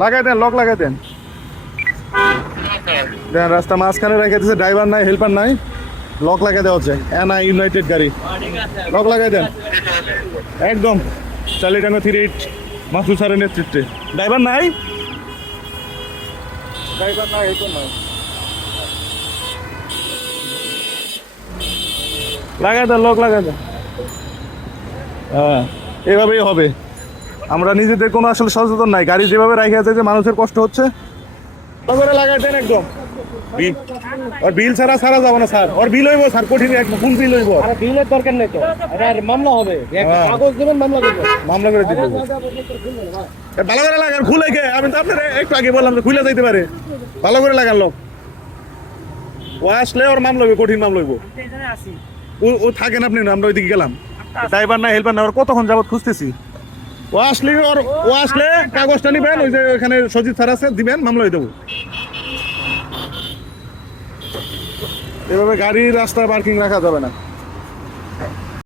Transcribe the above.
লাগাই দেন, লক লাগাই দেন। দেন, রাস্তা মাঝখানে রেখে দিয়েছে ড্রাইভার নাই, হেল্পার নাই। লক লাগাই দেওয়া হচ্ছে এনা ইউনাইটেড গাড়ি। লক লাগাই দেন। একদম চালিটাঙ্গা থ্রি এইট মাসুদ স্যারের নেতৃত্বে। ড্রাইভার নাই? ড্রাইভার নাই, হেল্পার নাই। লাগাই দেন, লক লাগাই দেন। হ্যাঁ এভাবেই হবে। আমরা নিজেদের কোনো আসলে সচেতন নাই। গাড়ি যেভাবে রাখে আছে যে মানুষের কষ্ট হচ্ছে। ভালো করে লাগাই দেন একদম। বিল? ওর বিল ছাড়া ছাড়া যাবে না স্যার। ওর বিল হইব স্যার কঠিন একদম বিল হইব। আর বিলের দরকার নেই তো। এটা মামলা হবে। হ্যাঁ। কাগজ দেবেন মামলা করবেন মামলা করে। এ, ভালো করে লাগান খুলে কে আমি তো আপনার একটু আগে বললাম যে খুলে যাইতে পারে। ভালো করে লাগান লোক। ও আসলে ওর মামলা হইব কঠিন মামলা হইব। ও ও থাকেন আপনি না আমরা ওইদিকে গেলাম। ড্রাইভার না হেল্পার না ওর কতক্ষণ যাবত খুঁজতেছি? ও আসলে ওর ও আসলে কাগজটা নিবেন, ওই যে এখানে সজিত স্যার আছে, দিবেন, মামলা হয়ে দেবো এভাবে গাড়ি রাস্তায় পার্কিং রাখা যাবে না।